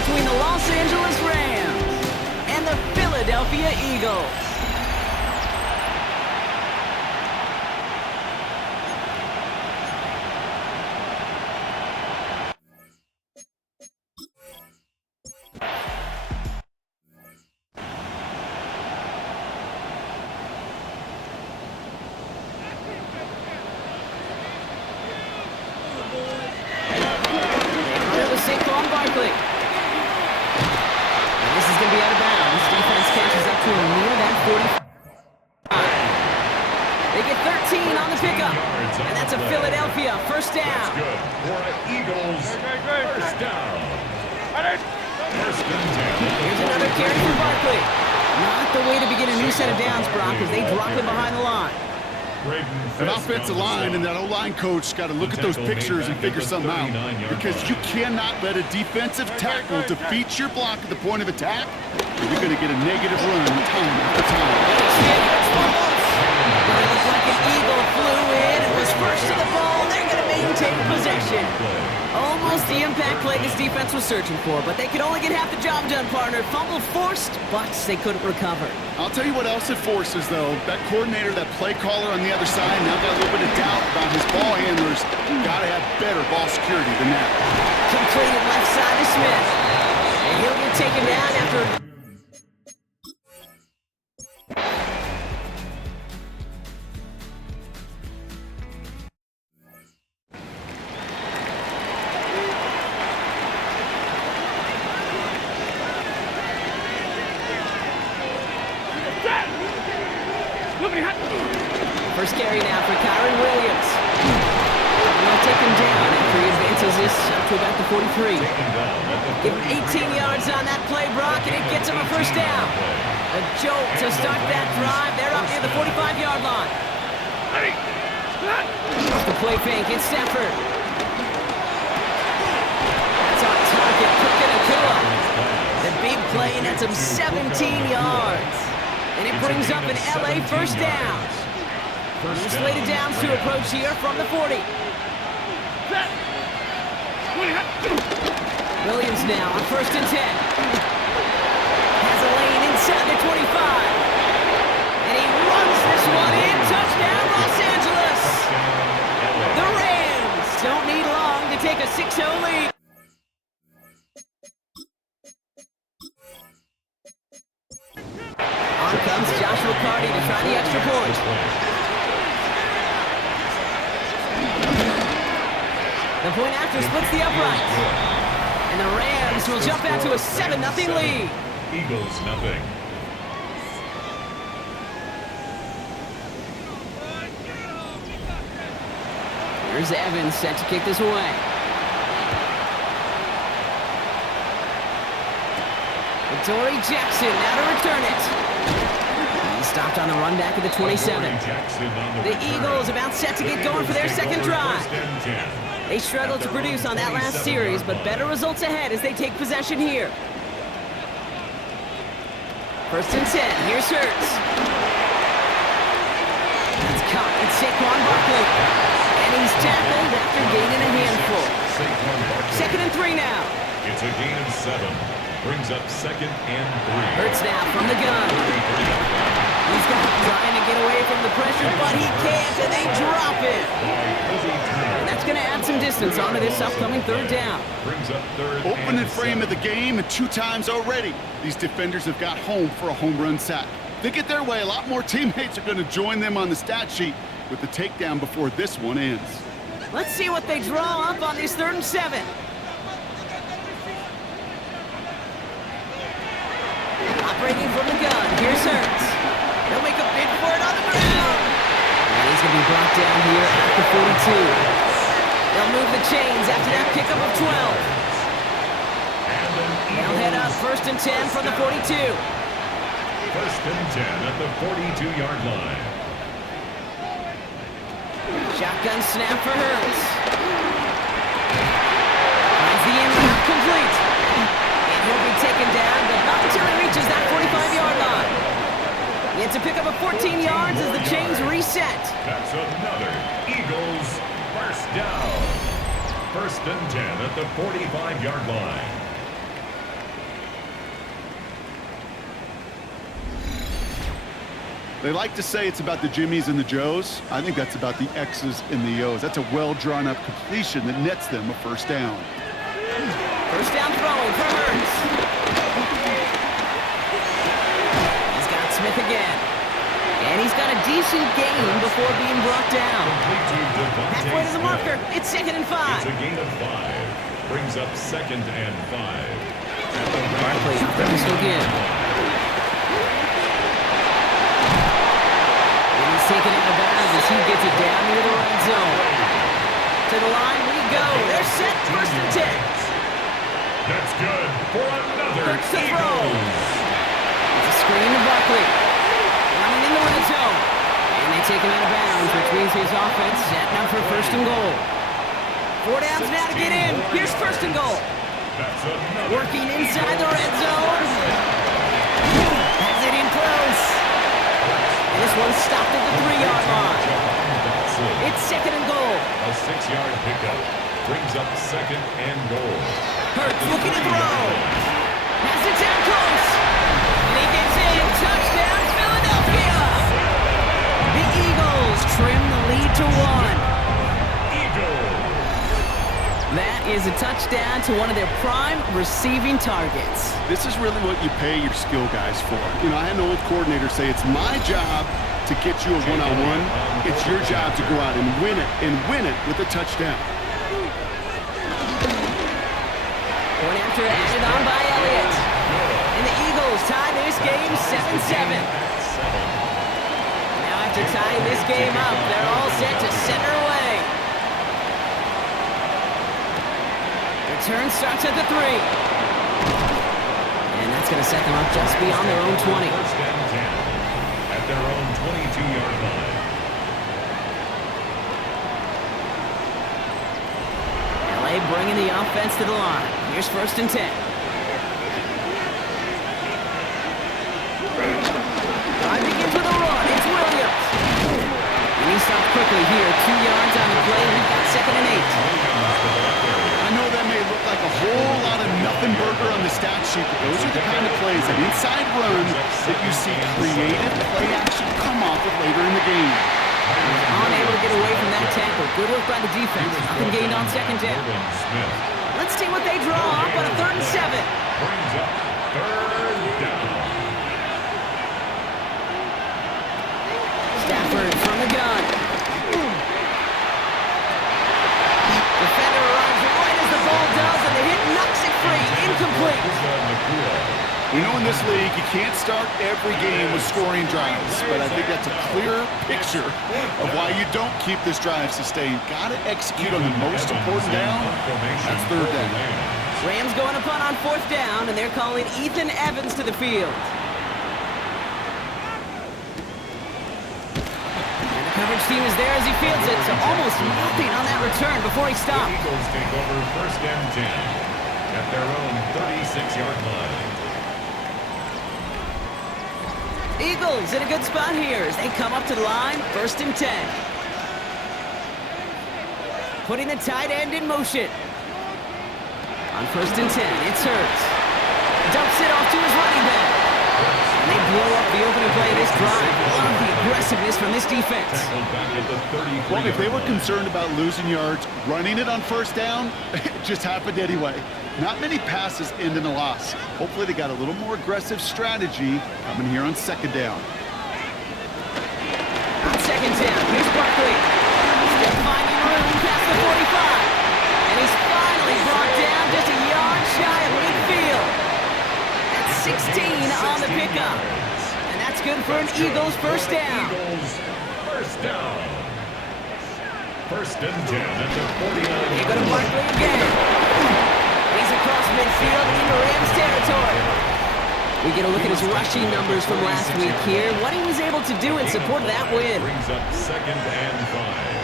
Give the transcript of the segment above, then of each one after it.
between the Los Angeles Rams and the Philadelphia Eagles. They get 13 on the pickup, and that's a Philadelphia first down. That's good for an Eagles first down. First and 10. Here's another carry for Barkley. Not the way to begin a new set of downs, Brock, as they drop him behind the line. An offensive line and that O-line coach got to look at those pictures and figure something out, because you cannot let a defensive tackle defeat your block at the point of attack, or you're going to get a negative run time after time. It looks like an Eagle flew in and was first to the ball. They're going to maintain possession. Almost the impact play this defense was searching for, but they could only get half the job done, partner. Fumble forced, but they couldn't recover. I'll tell you what else it forces, though. That coordinator, that play caller on the other side, now got a little bit of doubt about his ball handlers. Got to have better ball security than that. Completed left side to Smith. And he'll get taken down after... First carry now for Kyron Williams. They'll take him down after he advances this up to about the 43. Give him 18 yards on that play, Brock, and it gets him a first down. A jolt to start that drive. They're up near the 45-yard line. Off the play fake, it's Stafford. That's on target, Cook and Akua. The big play, and that's him 17 yards. And it brings up an LA first down. Slated downs to approach here from the 40. Williams now on first and 10. Has a lane inside the 25. And he runs this one in. Touchdown, Los Angeles. The Rams don't need long to take a 6-0 lead. On comes Joshua Carty to try the extra point. The point after splits the uprights. And the Rams will jump out to a 7-0 lead. Eagles nothing. Here's Evans set to kick this away. Torrey Jackson now to return it. He stopped on the run back at the 27. The Eagles about set to get going for their second drive. They struggled to produce on that last series, but better results ahead as they take possession here. First and 10. Here's Hurts. That's caught. It's Saquon Barkley. And he's tackled after gaining a handful. Second and 3 now. It's a gain of 7. Brings up second and 3. Hurts now from the gun. He's trying to get away from the pressure, but he can't, and they drop it. And that's going to add some distance onto this upcoming third down. Brings up third. Opening frame of the game, and 2 times already, these defenders have got home for a home run sack. They get their way, a lot more teammates are going to join them on the stat sheet with the takedown before this one ends. Let's see what they draw up on this 3rd and 7. Operating from the gun, here's Hurts. They'll make a bid for it on the ground. And he's going to be brought down here at the 42. They'll move the chains after that pickup of 12. They'll head up 1st and 10 from the 42. 1st and 10 at the 42-yard line. Shotgun snap for Hurts. Finds the end route complete. And he'll be taken down, but not until he reaches that 45-yard line. It's a pickup of 14 yards as the chains reset. That's another Eagles first down. 1st and 10 at the 45-yard line. They like to say it's about the Jimmies and the Joes. I think that's about the X's and the O's. That's a well-drawn-up completion that nets them a first down. First down throwing for Hurts. He's got Smith again. And he's got a decent gain before being brought down. Halfway to the marker. It's 2nd and 5. It's a gain of 5. Brings up 2nd and 5. Barkley off the pistol again. And he's taken out of bounds as he gets it down near the red zone. To the line we go. They're set. 1st and 10. That's good for another Hurts to throw. Eagles. It's a screen to Barkley. Running in the red zone. And they take him out of bounds, which means his offense setting up for 1st and goal. 4 downs now to get in. Here's 1st and goal. That's another. Working inside the red zone. Has it in close. And this one's stopped at the 3-yard line. It's 2nd and goal. A 6-yard pickup brings up 2nd and goal. Hurts looking to throw. Has it down close. And he gets in. Touchdown, Philadelphia. The Eagles trim the lead to 1. That is a touchdown to one of their prime receiving targets. This is really what you pay your skill guys for. You know, I had an old coordinator say it's my job to get you a one-on-one. It's your job to go out and win it with a touchdown. Point after added on by Elliott. And the Eagles tie this game 7-7. Now after tying this game up, they're all set to center away. Return starts at the 3. And that's going to set them up just beyond their own 20. 1st and 10 at their own 22-yard line. LA bringing the offense to the line. Here's 1st and 10. Drive begins with a run. It's Williams. And he stopped quickly here. 2 yards on the play. We've got 2nd and 8. I know that may look like a whole lot of nothing burger on the stat sheet, but those are the kind of plays, an inside run, that you see creative play action come off of later in the game. Unable to get away from that tackle. Good work by the defense. Nothing gained on 2nd down. Let's see what they draw up on a 3rd and 7. Brings up 3rd down. Stafford from the gun. Defender arrives right as the ball does, and the hit knocks it free. Incomplete. We know in this league you can't start every game with scoring drives, but I think that's a clear picture of why you don't keep this drive sustained. Got to execute on the most important down. That's 3rd down. Rams going to punt on 4th down, and they're calling Ethan Evans to the field. And the coverage team is there as he fields it, so almost nothing on that return before he stops. Eagles take over 1st and 10 at their own 36-yard line. Eagles in a good spot here as they come up to the line, 1st and 10. Putting the tight end in motion. On 1st and 10, it's Hurts. Dumps it off to his running back. And they blow up the opening play of this drive. Love the aggressiveness from this defense. Well, if they were concerned about losing yards, running it on 1st down, it just happened anyway. Not many passes end in a loss. Hopefully they got a little more aggressive strategy coming here on 2nd down. On 2nd down, here's Barkley. Still finding room past the 45. And he's finally brought down just a yard shy of midfield. That's 16 on the pickup. And that's good for an Eagles 1st down. Eagles 1st down. 1st and 10 at the 49. They go to Barkley again. He's across midfield into Rams territory. We get a look at his rushing numbers from last week here. What he was able to do in support of that win. Brings up 2nd and 5.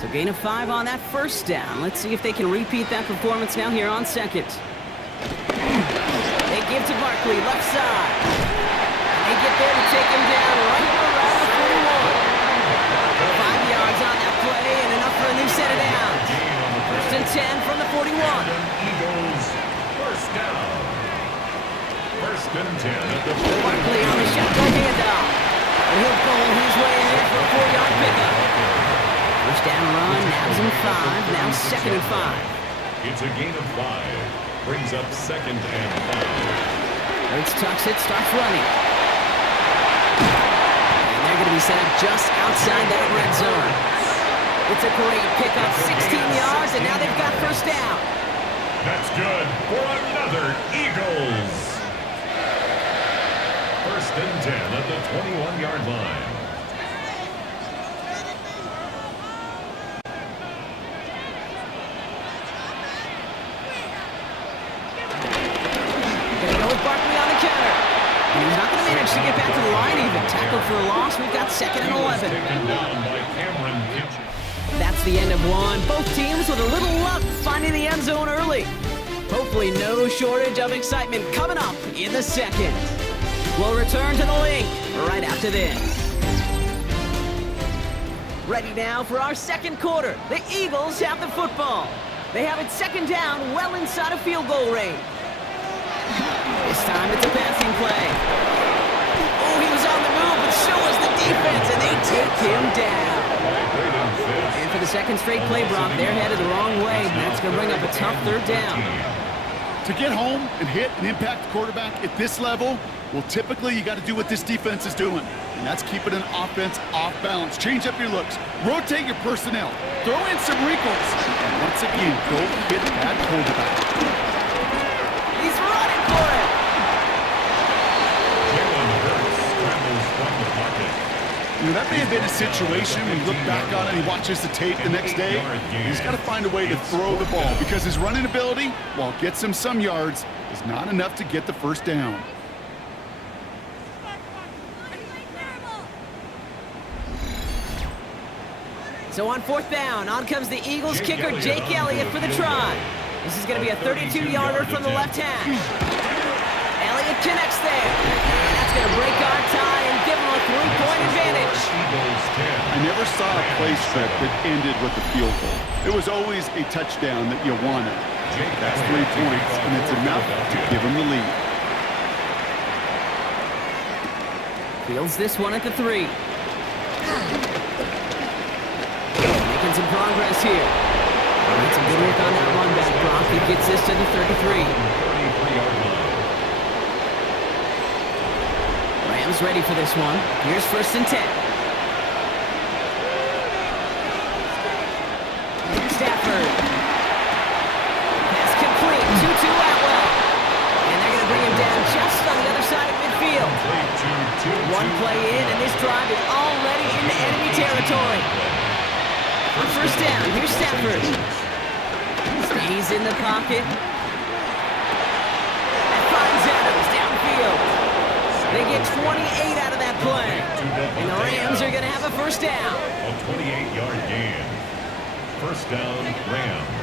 So gain of 5 on that 1st down. Let's see if they can repeat that performance now here on 2nd. They give to Barkley, left side. And they get there to take him down 5, now 2nd and 5. It's a gain of 5. Brings up 2nd and 5. Hurts tucks it, starts running. And they're going to be set up just outside that red zone. It's a great pickup, 16 yards, and now they've got first down. That's good for another Eagles. 1st and 10 at the 21-yard line. Gonna go with Barkley on the counter. And he's not going to manage to get back to the line even. Tackled for a loss. We've got 2nd and 11. Taken down by Cameron Kitchen. That's the end of one. Both teams with a little luck finding the end zone early. Hopefully no shortage of excitement coming up in the 2nd. We'll return to the link right after this. Ready now for our 2nd quarter. The Eagles have the football. They have it 2nd down, well inside of field goal range. This time it's a passing play. Oh, he was on the move, but so was the defense, and they take him down. And for the 2nd straight play, Brock, they're headed the wrong way, and that's going to bring up a tough 3rd down. To get home and hit and impact the quarterback at this level, well, typically you got to do what this defense is doing, and that's keeping an offense off balance. Change up your looks, rotate your personnel, throw in some wrinkles, and once again, go hit that quarterback. He's running for it. Jalen Hurts scrambles from the pocket. You know, that may have been a situation when you look back on it and he watches the tape the next day. He's got to find a way to throw the ball because his running ability, while it gets him some yards, is not enough to get the first down. So on 4th down, on comes the Eagles kicker, Jake Elliott, for the try. This is going to be a 32-yarder from the left hash. Elliott connects there. And that's going to break our tie and give him a 3-point advantage. I never saw a play script that ended with a field goal. It was always a touchdown that you wanted. That's 3 points, and it's enough to give him the lead. Fields this one at the 3. Making some progress here. All right, some good work on that run back, Brock. He gets this to the 33. Rams ready for this one. Here's 1st and 10. Stafford. Pass complete. 2-2 Atwell. And they're going to bring him down just on the other side of midfield. One play in, and this drive is already into enemy territory. On 1st down, here's Stafford. Stays in the pocket. And finds Adams downfield. They get 28 out of that play. And the Rams are going to have a 1st down. A 28-yard gain. 1st down, Rams.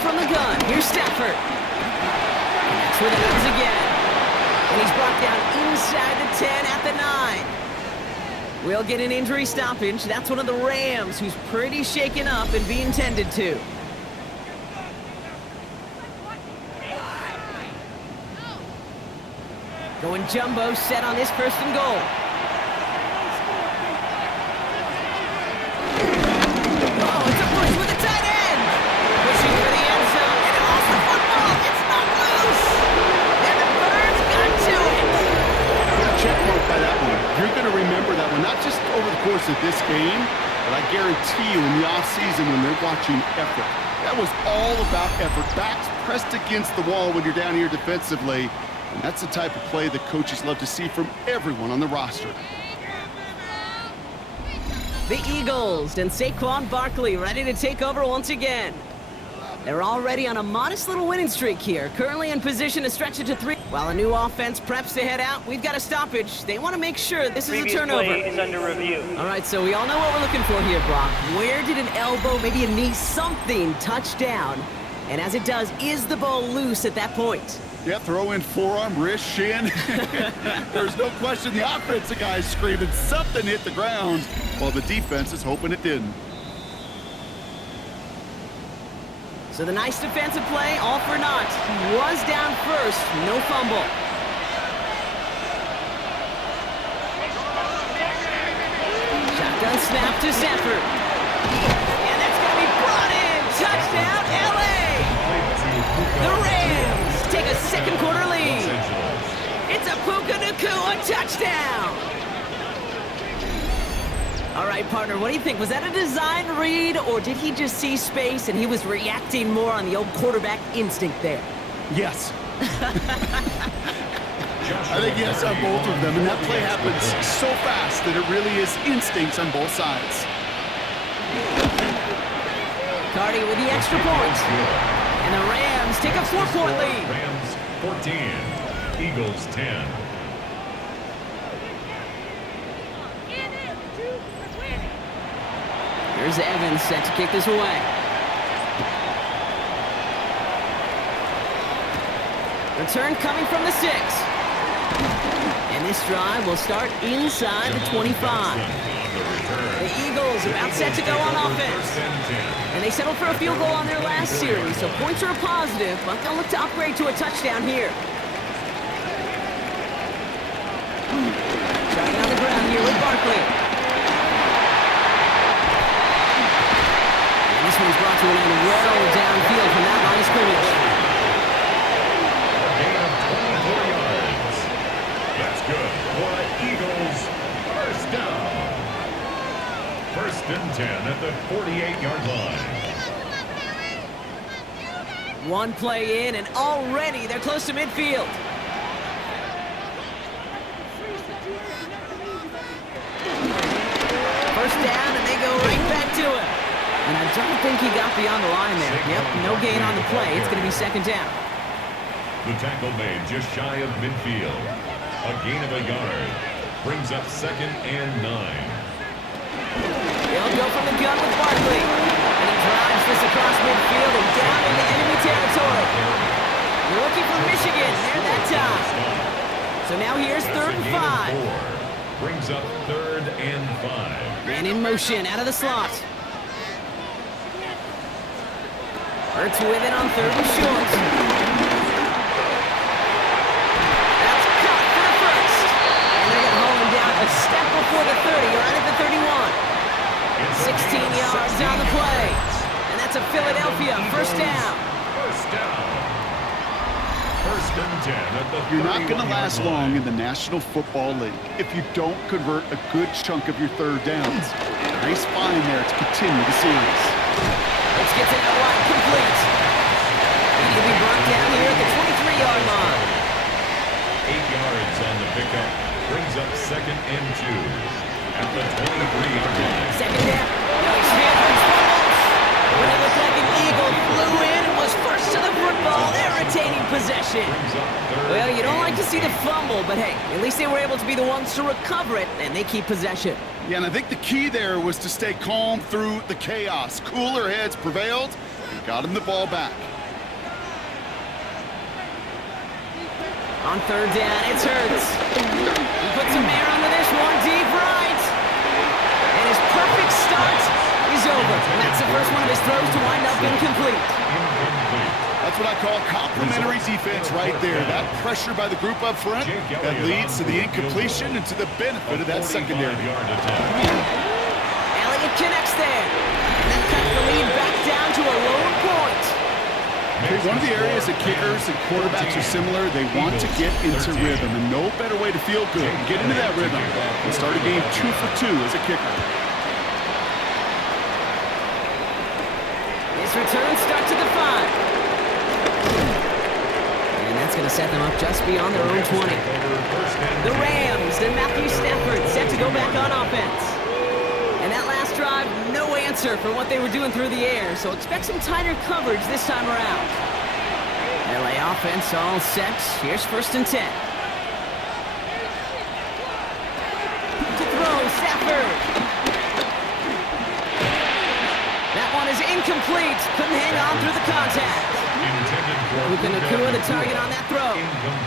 From the gun, here's Stafford. And that's where it is again. And he's brought down inside the 10 at the 9. We'll get an injury stoppage. That's one of the Rams who's pretty shaken up and being tended to. Going jumbo set on this 1st and goal. Oh, it's a push with the tight end. Pushing for the end zone, and it lost the football. It's not loose. And the Birds got to it. Check mark by that one. You're going to remember that one, not just over the course of this game, but I guarantee you in the offseason when they're watching effort. That was all about effort. Backs pressed against the wall when you're down here defensively. And that's the type of play that coaches love to see from everyone on the roster. The Eagles and Saquon Barkley ready to take over once again. They're already on a modest little winning streak here, currently in position to stretch it to 3. While a new offense preps to head out, we've got a stoppage. They want to make sure this is a turnover. Play is under review. All right, so we all know what we're looking for here, Brock. Where did an elbow, maybe a knee, something touch down? And as it does, is the ball loose at that point? Yeah, throw in forearm, wrist, shin. There's no question the offensive guy is screaming something hit the ground while the defense is hoping it didn't. So the nice defensive play, all for naught. He was down first, no fumble. Shotgun snap to Stafford. And that's going to be brought in. Touchdown, LA! The Rams take a second quarter lead. It's a Puka Nacua touchdown. All right, partner, what do you think? Was that a design read, or did he just see space and he was reacting more on the old quarterback instinct there? Yes. I think yes on both of them, and that play happens so fast that it really is instincts on both sides. Cardi with the extra point. And the Rams take a 4-point lead. Rams 14, Eagles 10. Here's Evans set to kick this away. Return coming from the 6. And this drive will start inside the 25. The Eagles about set to go on offense. And they settled for a field goal on their last series, so points are a positive, but they'll look to upgrade to a touchdown here. Starting on the ground here with Barkley. And this one's brought to an end well downfield from that line of scrimmage. Gain of 24 yards. That's good for the Eagles. First down. First and 10 at the 48-yard line. One play in, and already they're close to midfield. First down, and they go right back to him. And I don't think he got beyond the line there. Yep, no gain on the play. It's going to be second down. The tackle made just shy of midfield. A gain of a yard. Brings up second and 9. They'll go from the gun with Barkley. And he drives this across midfield and down into enemy territory. They're looking for Michigan there that time. So now here's third and 5. Brings up third and 5. Man in motion out of the slot. Hurts with it on third and short. That's caught for the first. And they're going to hold him down a step before the 30, right at the 31. 16 yards on the play. And that's a Philadelphia first down. First down. First and 10 at the 31. You're not going to last long in the National Football League if you don't convert a good chunk of your third downs. Nice find there to continue the series. Let's get to that wide complete. And he'll be brought down here at the 23-yard line. 8 yards on the pickup. Brings up second and 2. At the 23-yard line. Second down. Nice hit. Fumbles. When it looked like an Eagle flew in and was first to the football, they're retaining possession. Well, you don't like to see the fumble, but hey, at least they were able to be the ones to recover it, and they keep possession. Yeah, and I think the key there was to stay calm through the chaos. Cooler heads prevailed and got him the ball back. On third down, it's Hurts. He puts some air under this one, deep right. And his perfect start is over. And that's the first one of his throws to wind up incomplete. That's what I call complimentary defense right there. That pressure by the group up front that leads to the incompletion and to the benefit of that secondary. Elliott connects there. And then cuts the lead back down to a lone point. Okay, one of the areas that kickers and quarterbacks are similar, they want to get into rhythm, and no better way to feel good and get into that rhythm than start a game 2 for 2 as a kicker. This return starts at the 5. And that's going to set them up just beyond their own 20. The Rams and Matthew Stafford set to go back on offense. And that last drive, no answer for what they were doing through the air, so expect some tighter coverage this time around. LA offense all set. Here's first and 10. To throw, Stafford. That one is incomplete. Couldn't hang on through the contact. Intended for Puka Nacua, the target on that throw.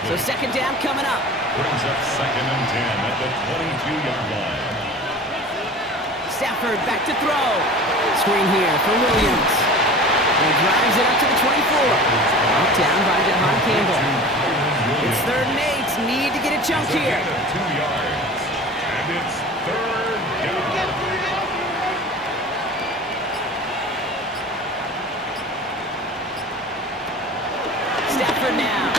So second down coming up. Brings up 2nd and 10 at the 22-yard line. Stafford back to throw. Screen here for Williams. And drives it up to the 24. Knocked down by DeHaan Campbell. It's 3rd and 8. Need to get a chunk here. 2 yards. And it's 3rd down. Stafford now.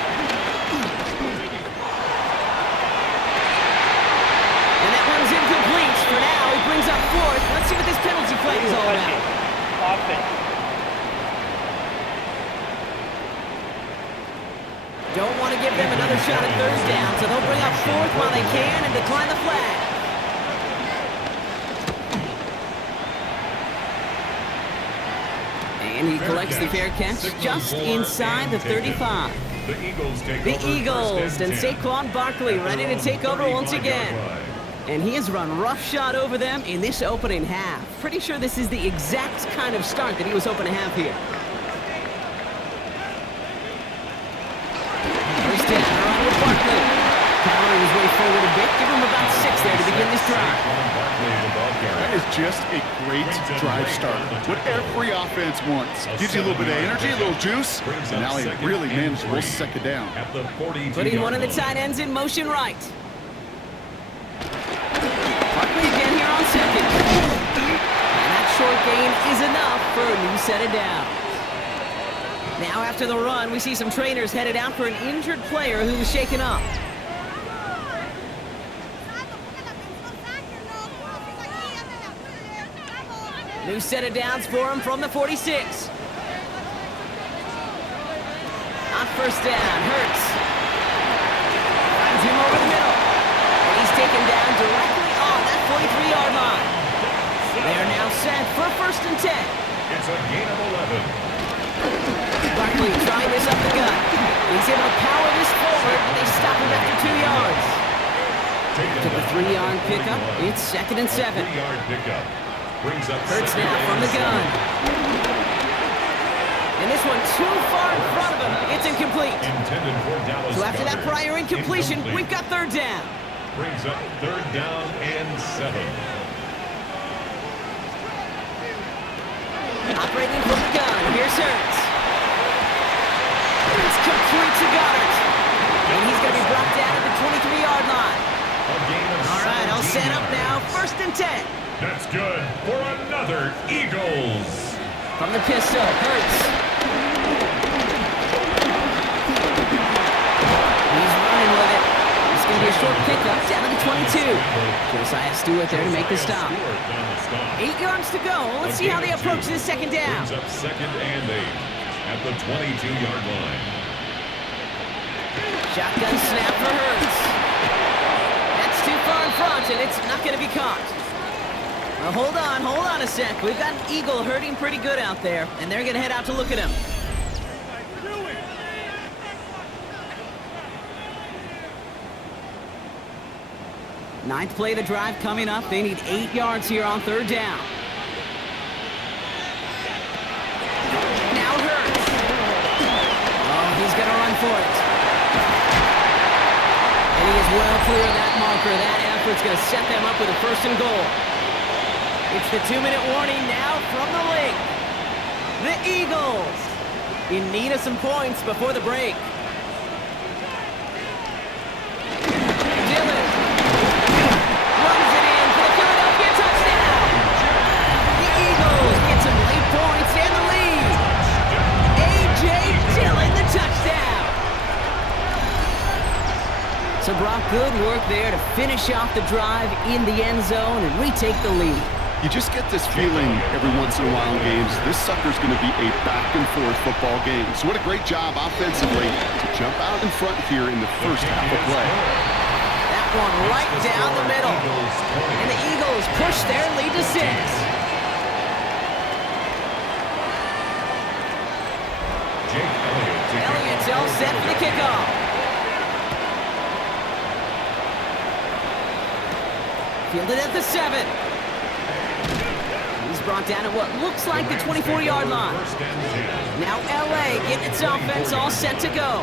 And that one's incomplete. For now, he brings up 4th. Let's see what this penalty flag is all about. Don't want to give them another shot at 3rd down, so they'll bring up 4th while they can and decline the flag. And he collects the fair catch just inside the 35. The Eagles and Saquon Barkley ready to take over once again. And he has run roughshod over them in this opening half. Pretty sure this is the exact kind of start that he was hoping to have here. First down, around with Barkley. Powering his way forward a bit. Give him about 6 there to begin this drive. That is just a great drive starter. What every offense wants. Gives you a little bit of energy, a little juice, and now a really manageable second down. Putting one of the tight ends in motion right. Barkley again here on second. And that short gain is enough for a new set of downs. Now after the run, we see some trainers headed out for an injured player who was shaken up. New set of downs for him from the 46. On first down, Hurts. Finds him over the middle. And he's taken down directly on that 43-yard line. They are now set for 1st and 10. It's a gain of 11. Barkley trying this up the gut. He's able to power this forward, but they stop him after 2 yards. To the 3-yard pickup, it's 2nd and 7. 3-yard pickup. Brings up Hurts now from the gun. And this one too far in front of him. It's incomplete. Intended for Dallas. So after that prior incompletion, we've got 3rd down. Brings up 3rd down and 7. Operating from the gun. Here's Hurts. It's complete to Goddard. And he's going to be brought down at the 23-yard line. All right, all set up now. 1st and 10. That's good for another Eagles. From the pistol, Hurts. He's running with it. It's going to be a short pickup down to the 22. Josiah Stewart there to make the stop. 8 yards to go. Let's see how they approach this second down. Brings up 2nd and 8 at the 22-yard line. Shotgun snap for Hurts. That's too far in front, and it's not going to be caught. Well, hold on a sec. We've got an Eagle hurting pretty good out there, and they're going to head out to look at him. Ninth play of the drive coming up. They need 8 yards here on 3rd down. Now Hurts. Oh, he's going to run for it. And he is well clear of that marker. That effort's going to set them up with a 1st and goal. It's the 2-minute warning now from the lake. The Eagles in need of some points before the break. Dillon runs it in for the Philadelphia touchdown. The Eagles get some late points and the lead. A.J. Dillon, the touchdown. So Brock, good work there to finish off the drive in the end zone and retake the lead. You just get this feeling every once in a while in games, this sucker's going to be a back-and-forth football game. So what a great job offensively to jump out in front here in the first half of play. That one right down the middle. And the Eagles push their lead to 6. Elliott's all set for the kickoff. Fielded at the 7. He's brought down at what looks like the 24-yard line. Now LA getting its offense all set to go.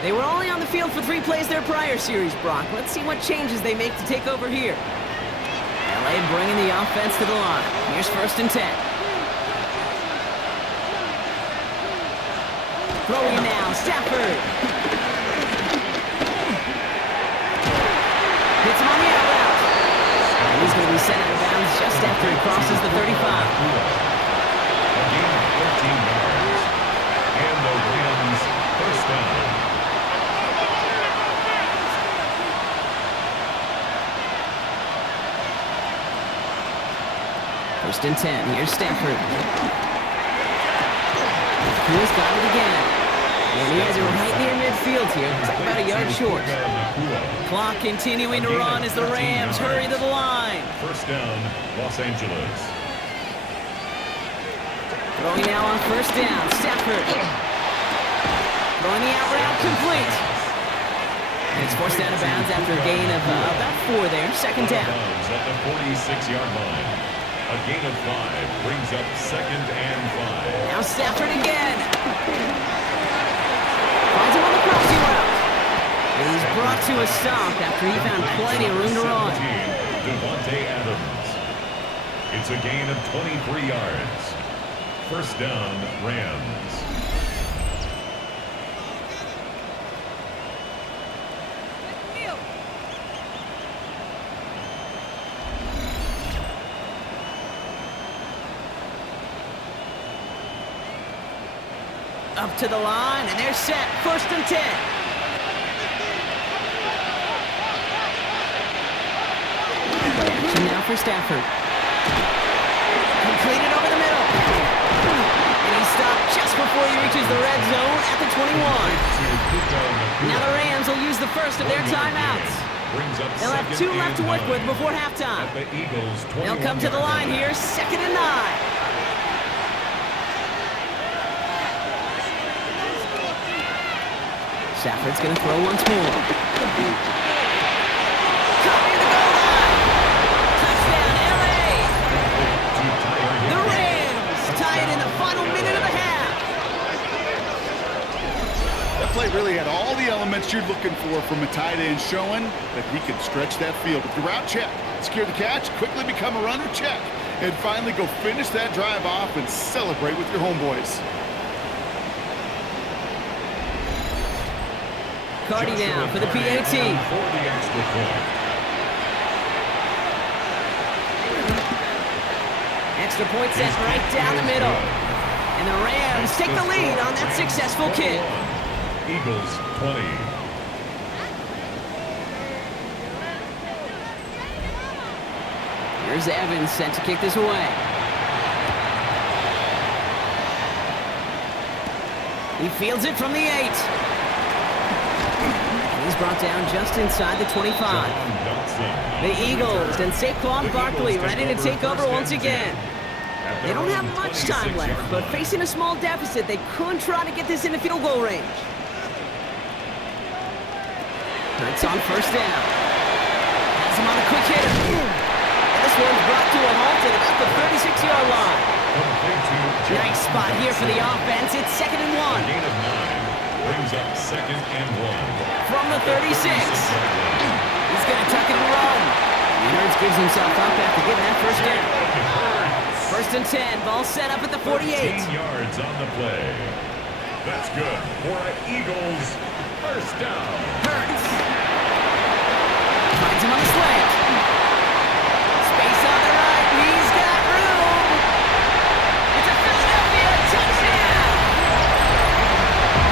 They were only on the field for 3 plays their prior series, Brock. Let's see what changes they make to take over here. LA bringing the offense to the line. Here's 1st and 10. Throwing now, Stafford. Hits him on the out route. And he's going to be sent out of bounds just after he crosses the 35. A gain of 13 yards. And the Rams first down. First and 10. Here's Stafford. He's got it again. And he has it right near midfield here. He's about a yard short. Clock continuing to run as the Rams hurry to the line. First down, Los Angeles. Throwing now on 1st down. Stafford. Throwing the out route complete. And it's forced out of bounds after a gain of about 4 there. 2nd down. At the 46-yard line. A gain of 5 brings up 2nd and 5. Now Stafford again. Finds him on the crossing route. And he's brought to a stop after he found plenty of room to run. Devontae Adams. It's a gain of 23 yards. First down, Rams. Up to the line, and they're set. 1st and 10. Action now for Stafford. Completed over the middle. And he stopped just before he reaches the red zone at the 21. Now the Rams will use the first of their timeouts. They'll have 2 left to work with before halftime. They'll come to the line here, 2nd and 9. Stafford's going to throw once more. Caught near the goal line. Touchdown, LA. The Rams tie it in the final minute of the half. That play really had all the elements you're looking for from a tight end, showing that he can stretch that field with the route check, secure the catch, quickly become a runner check, and finally go finish that drive off and celebrate with your homeboys. Cardi now for the PAT. Extra point sent right down the middle. And the Rams take the lead on that successful kick. Eagles 20. Here's Evans sent to kick this away. He fields it from the 8. He's brought down just inside the 25. The Eagles and Saquon Barkley ready to take over once again. They don't have much time left, but facing a small deficit, they could try to get this into field goal range. It's on 1st down. Has him on a quick hitter. And this one's brought to a halt at about the 36-yard line. Nice spot here for the offense. It's 2nd and 1. Brings up 2nd and 1. From the 36. He's going to tuck it and run. Nerds gives himself up after getting that 1st down. 1st and 10. Ball set up at the 48. 13 yards on the play. That's good for an Eagles first down. Hurts. Finds him on the slant. Space on the right. He's got room. It's a Philadelphia touchdown.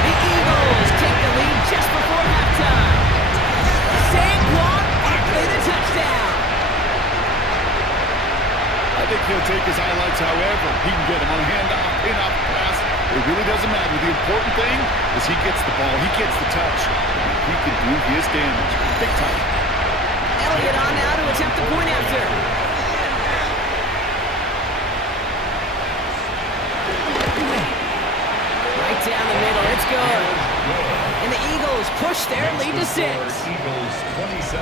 The Eagles take the lead just before halftime. Saquon Barkley, the touchdown. I think he'll take his highlights however he can get him on a handoff, pin-off pass. It really doesn't matter. The important thing is he gets the ball, he gets the touch. He can do his damage. Big time. Elliott on now to attempt the point after. Right down the middle, it's good. And the Eagles push their lead to 6. Eagles 27,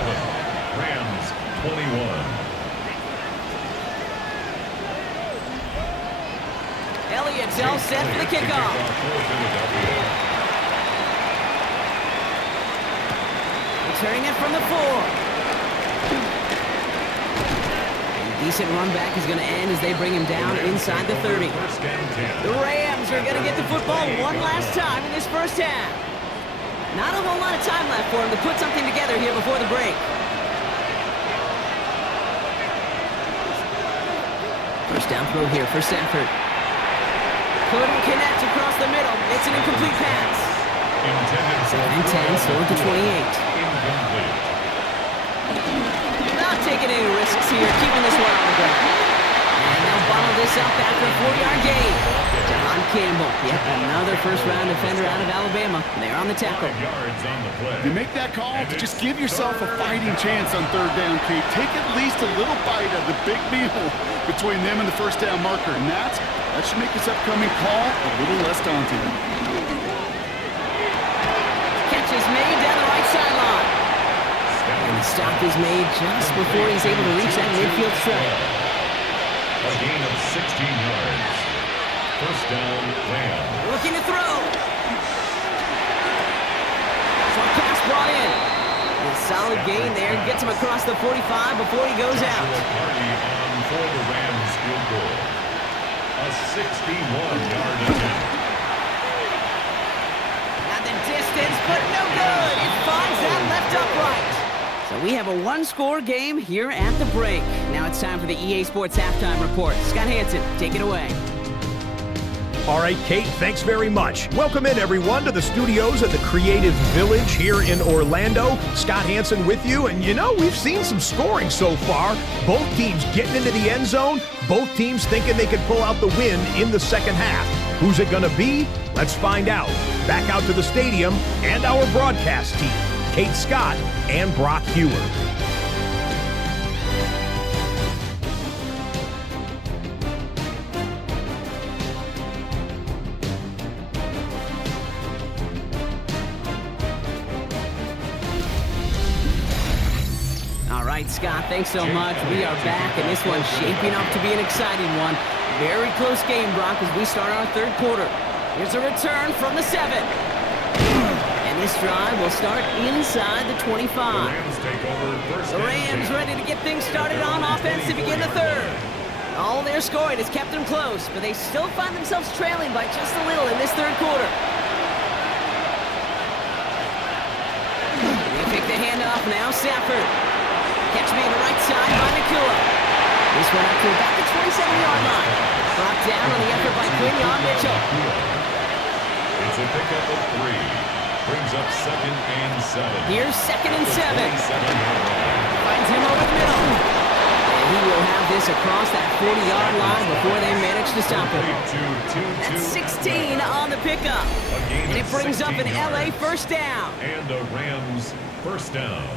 Rams 21. Williams all set for the kickoff. Returning it from the 4. Decent run back is going to end as they bring him down inside the 30. The Rams are going to get the football one last time in this first half. Not a whole lot of time left for him to put something together here before the break. First down throw here for Stafford. Couldn't connect across the middle. It's an incomplete pass. Second and 10, still at the 28. Not taking any risks here, keeping this one on the ground. And they'll bottle this up after a 4-yard gain. John Campbell, yep, another first-round defender out of Alabama. They're on the tackle. You make that call to just give yourself a fighting chance on third down, Kate. Take at least a little bite of the big meal between them and the first down marker. And that should make this upcoming call a little less daunting. Catch is made down the right sideline. And the stop is made just before he's able to reach that midfield strike. A gain of 16 yards. First down, Rams. Looking to throw. Short pass brought in. A solid gain there. Gets him across the 45 before he goes out. Party on for the Rams field goal. A 61-yard attempt. At the distance, but no good. It finds that left upright. So we have a one-score game here at the break. Now it's time for the EA Sports Halftime Report. Scott Hansen, take it away. All right, Kate, thanks very much. Welcome in, everyone, to the studios at the Creative Village here in Orlando. Scott Hansen with you, and you know, we've seen some scoring so far. Both teams getting into the end zone, both teams thinking they could pull out the win in the second half. Who's it going to be? Let's find out. Back out to the stadium and our broadcast team, Kate Scott and Brock Hewer. All right, Scott, thanks so much. We are back, and this one's shaping up to be an exciting one. Very close game, Brock, as we start our third quarter. Here's a return from the 7. And this drive will start inside the 25. The Rams ready to get things started on offense to begin the third. All their scoring has kept them close, but they still find themselves trailing by just a little in this third quarter. They pick the handoff now, Stafford. Catch me on the right side by Nakua. This one up to about the 27-yard line. Brought down on the effort by Quinyon Mitchell. It's a pickup of 3. Brings up 2nd and 7. Here's 2nd and 7. Finds him over the middle. And he will have this across that 40-yard line before they manage to stop him. That's 16 on the pickup. And it brings up an LA first down. And a Rams first down.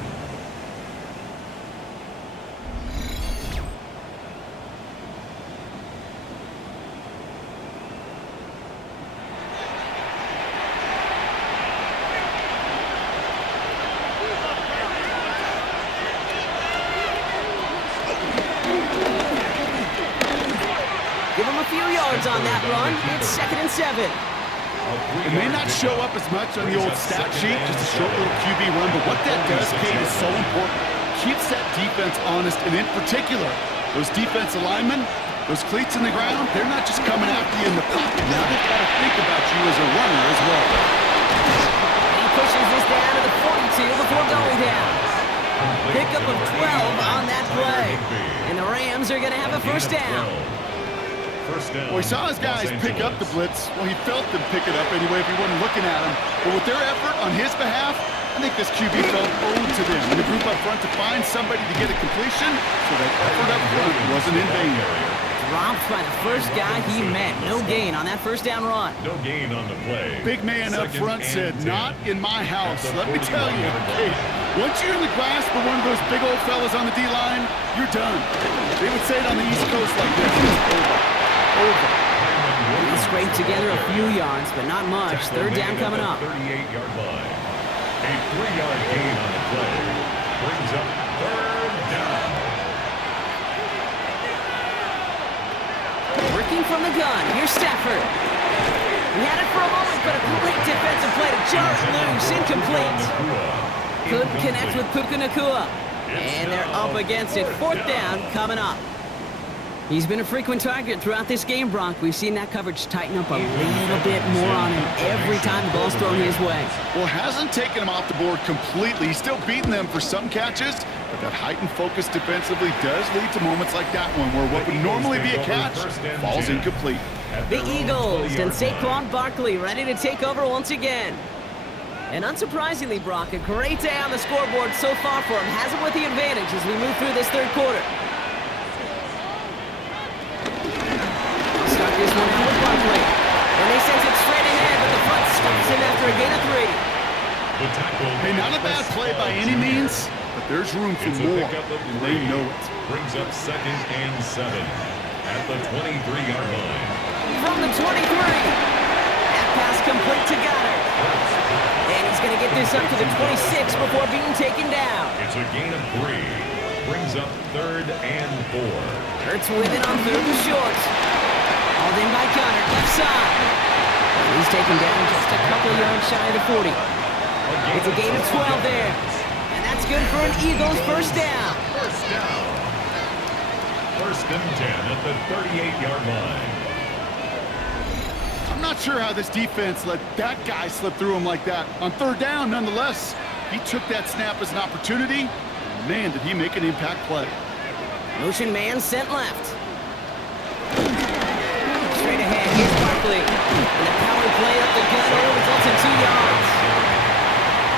On that run, it's 2nd and 7. It may not show up as much on the old stat sheet, just a short little QB run, but what that does, Kate, is so important. Keeps that defense honest, and in particular, those defensive linemen, those cleats in the ground, they're not just coming after you in the pocket. Now they've got to think about you as a runner as well. And he pushes this down to the 42 before going down. Pickup of 12 on that play. And the Rams are going to have a first down. Well, he saw his guys pick up the blitz. Well, he felt them pick it up anyway if he wasn't looking at him. But with their effort on his behalf, I think this QB felt owed to them. And the group up front to find somebody to get a completion, so that effort up front wasn't in vain. Dropped by the first guy he met. No gain on that first down run. No gain on the play. Big man up front said, not in my house. Let me tell you, hey, once you're in the grasp of one of those big old fellas on the D-line, you're done. They would say it on the East Coast like this. It's over. He scraped together a few yards, but not much. Third down coming up. 38-yard line. A 3-yard gain on the play. Brings up third down. Working from the gun. Here's Stafford. He had it for a moment, but a great defensive play to jar it loose. Incomplete. Couldn't connect with Puka Nacua. And they're up against it. 4th down coming up. He's been a frequent target throughout this game, Brock. We've seen that coverage tighten up a little bit more on him every time the ball's thrown his way. Well, hasn't taken him off the board completely. He's still beating them for some catches, but that heightened focus defensively does lead to moments like that one where what would normally be a catch falls incomplete. The Eagles and Saquon Barkley ready to take over once again. And unsurprisingly, Brock, a great day on the scoreboard so far for him. Has it with the advantage as we move through this 3rd quarter. Start this one out with Barkley. And they send it straight ahead, but the front stops him after a gain of 3. Hey, not a bad play by any means, but there's room for more, and they know it. Brings up 2nd and 7 at the 23-yard line. From the 23. That pass complete to Goddard. And he's going to get this up to the 26 before being taken down. It's a gain of 3. Brings up 3rd and 4. Hurts with it on 3rd and short. Hauled in by Goddard, left side. And he's taken down just a couple yards shy of the 40. It's a gain of 12 there. And that's good for an Eagles 1st down. 1st down. 1st and 10 at the 38-yard line. I'm not sure how this defense let that guy slip through him like that. On 3rd down, nonetheless, he took that snap as an opportunity. Man, did he make an impact play. Motion man sent left. Straight ahead, here's Barkley. And a power play up the gut results in 2 yards.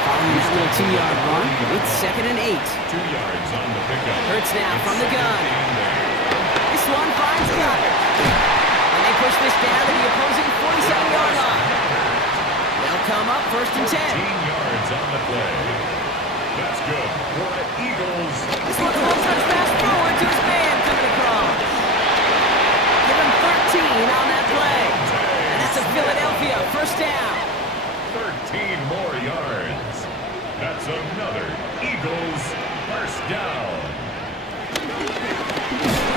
Following that little 2-yard run, it's 2nd and 8. 2 yards on the pickup. Hurts now from the gun. This one finds Goddard. And they push this down to the opposing 47-yard line. They'll come up 1st and 10. 15 yards on the play. That's good for the Eagles. This one's a one-touch pass forward to his man coming across. Give him 13 on that play. And that's a Philadelphia 1st down. 13 more yards. That's another Eagles 1st down.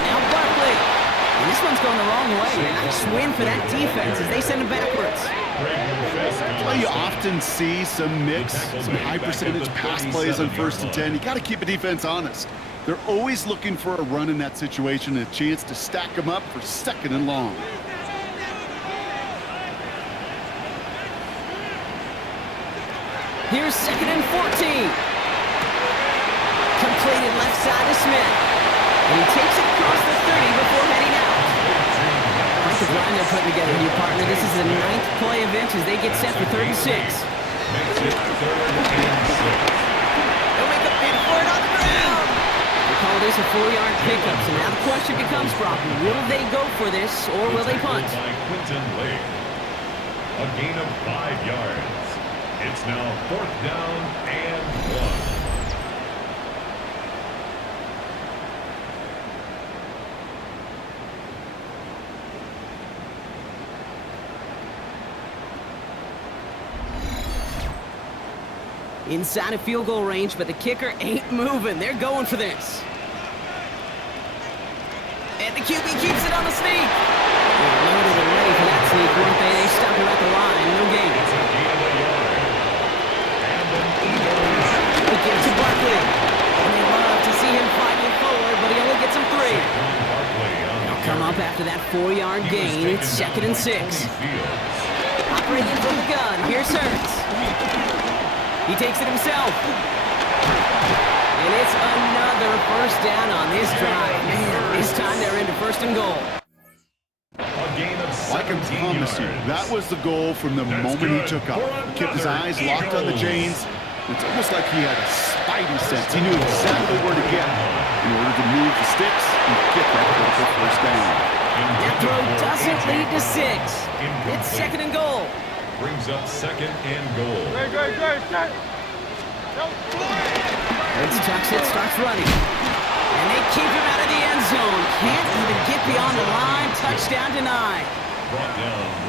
Now Barkley. And this one's going the wrong way. Nice win for that defense as they send him backwards. Well, you often see some mix, some high-percentage pass plays on 1st and 10. You got to keep a defense honest. They're always looking for a run in that situation and a chance to stack them up for 2nd and long. Here's 2nd and 14. Completed left side to Smith. And he takes it across the 30 before heading out. Quite the grind they're putting together here, partner. This is the 9th play of inches. They get set for 3rd and 6. Makes it 3rd and 6. They'll make a bid for it on the ground. They call this a 4-yard pickup. So now the question becomes, Brock, will they go for this or will they punt? By Quinton Lake. A gain of 5 yards. It's now 4th down and 1. Inside of field goal range, but the kicker ain't moving. They're going for this. And the QB keeps it on the sneak. They're loaded and ready for that sneak, weren't they? They stop it at the line. No gain. They give it to Barkley. And they love to see him fighting forward, but he only gets him 3. They'll come up after that 4-yard gain. It's 2nd and 6. Operating from the gun. Here's Hurts. He takes it himself. And it's another 1st down on this drive. Man, this time they're into 1st and goal. Like I promised you, that was the goal from the moment he took off. He kept his eyes locked on the chains. It's almost like he had a spidey sense. He knew exactly where to get in order to move the sticks and get that critical 1st down. That throw doesn't lead to 6. It's 2nd and goal. Brings up 2nd and goal. Hurts tucks it, starts running. And they keep him out of the end zone. Can't even get beyond the line. Touchdown denied.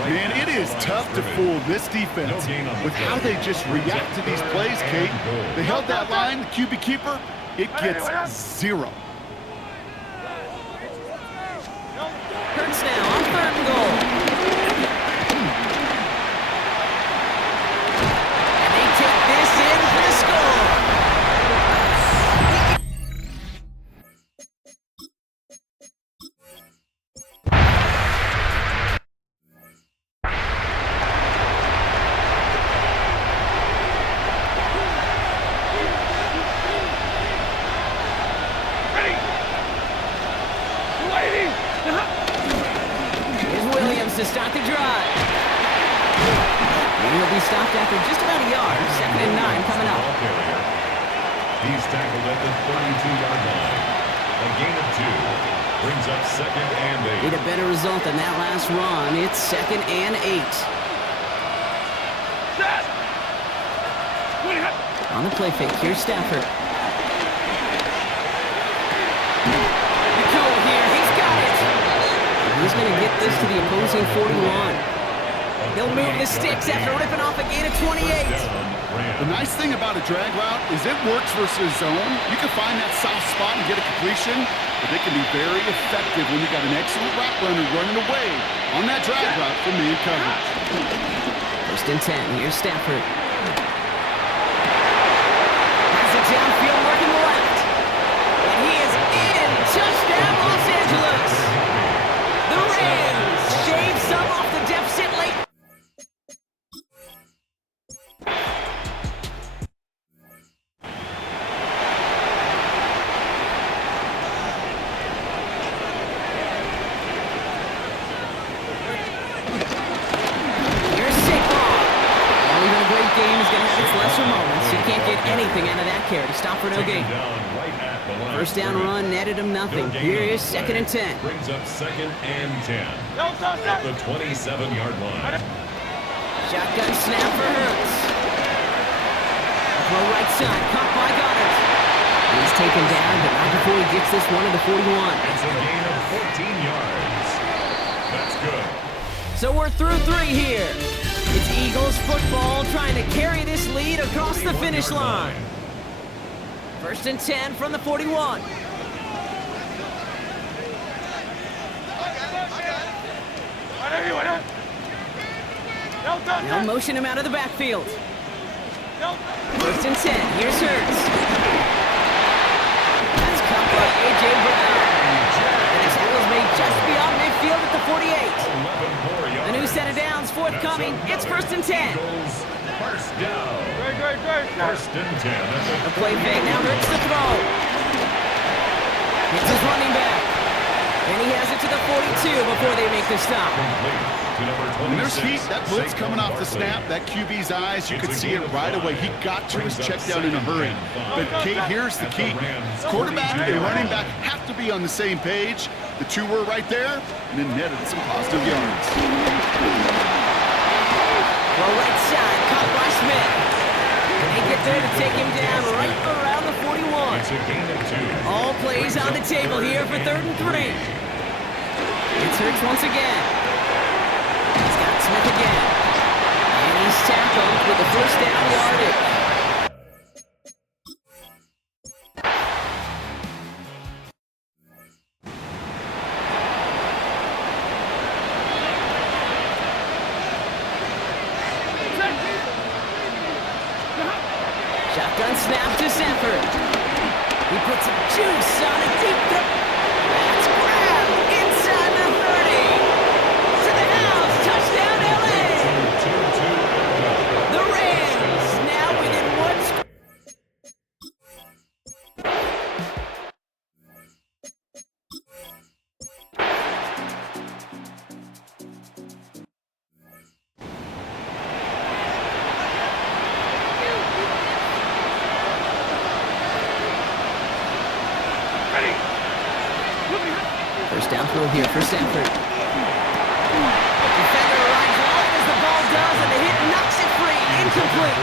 Man, it is tough to fool this defense with how they just react to these plays, Kate. They held that line, the QB keeper, it gets 0. Hurts now on He'll be stopped after just about a yard. 2nd and 9 coming up. He's tackled at the 32-yard line. A gain of 2. Brings up 2nd and 8. Need a better result than that last run. It's 2nd and 8. On the play fake, here's Stafford. Cool here, he's got it. He's going to get this to the opposing 41. He'll move the sticks after ripping off a gain of 28. The nice thing about a drag route is it works versus zone. You can find that soft spot and get a completion, but they can be very effective when you got an excellent route runner running away on that drag route from man coverage. 1st and 10, here's Stafford. Has it downfield working left. And he is in. Touchdown, Los Angeles. The Rams shave some off the deficit late. To stop for no gain. 1st down run netted him nothing. Here is 2nd and 10. Brings up 2nd and 10. At the 27-yard line. Shotgun snap for Hurts. Throw right side, caught by Goddard. He's taken down, but not before he gets this one to the 41. It's a gain of 14 yards. That's good. So we're through 3 here. It's Eagles football trying to carry this lead across the finish line. 1st and 10 from the 41. They'll motion him out of the backfield. 1st and 10. Here's Hurts. That's caught by A.J. Brown. And his tackle's made just beyond midfield at the 48. A new set of downs forthcoming. It's 1st and 10. First down. 1st and 10. The play fake now Hurts to throw. It's his running back. And he has it to the 42 before they make the stop. When there's heat, that blitz coming off the snap, that QB's eyes, you could see it right away. He got to his check down in a hurry. But Kate, here's the key. Quarterback and running back have to be on the same page. The two were right there, and then netted some positive yards. Well, right side, caught by Smith. They get there to take him down right around the 41. All plays on the table here for 3rd and 3. It's Hurts once again. He's got Smith again. And he's tackled with the 1st down yardage. Shotgun snap to Stafford. He puts some juice on a deep throw. That's grabbed inside the 30. To the house. Touchdown, LA. The Rams now within 1 score. First down throw here for Stafford. Defender arrives right as the ball does, and the hit knocks it free. Incomplete.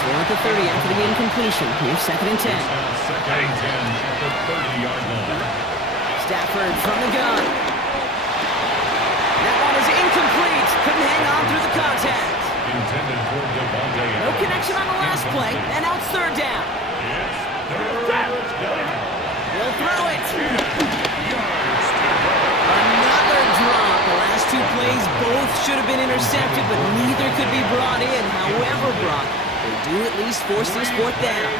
Still at the 30 after the incompletion. Here's 2nd and 10. 2nd and 10 at the 30-yard line. Stafford from the gun. That one is incomplete. Couldn't hang on through the contact. Intended for Devontae. No connection on the last play, and now it's 3rd down. He'll throw it. Another drop. The last 2 plays both should have been intercepted, but neither could be brought in. However, Brock, they do at least force this 4th down.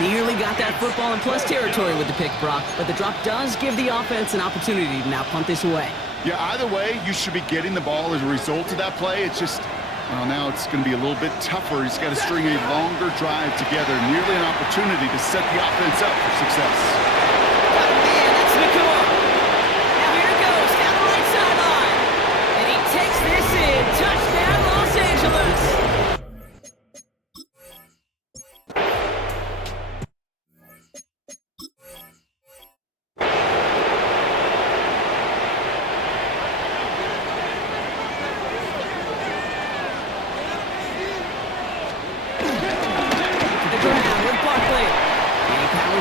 Nearly got that football in plus territory with the pick, Brock, but the drop does give the offense an opportunity to now punt this away. Yeah, either way, you should be getting the ball as a result of that play. It's just, well, now it's going to be a little bit tougher. He's got to string a longer drive together. Nearly an opportunity to set the offense up for success. Got him in. That's Nakua. Now here it goes down the right sideline. And he takes this in. Touchdown, Los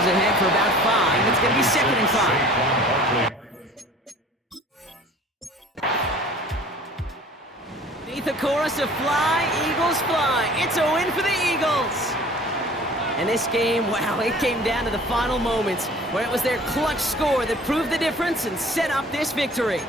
ahead for about 5. It's going to be 2nd and 5. Beneath the chorus of Fly, Eagles Fly. It's a win for the Eagles. And this game, wow, it came down to the final moments where it was their clutch score that proved the difference and set up this victory.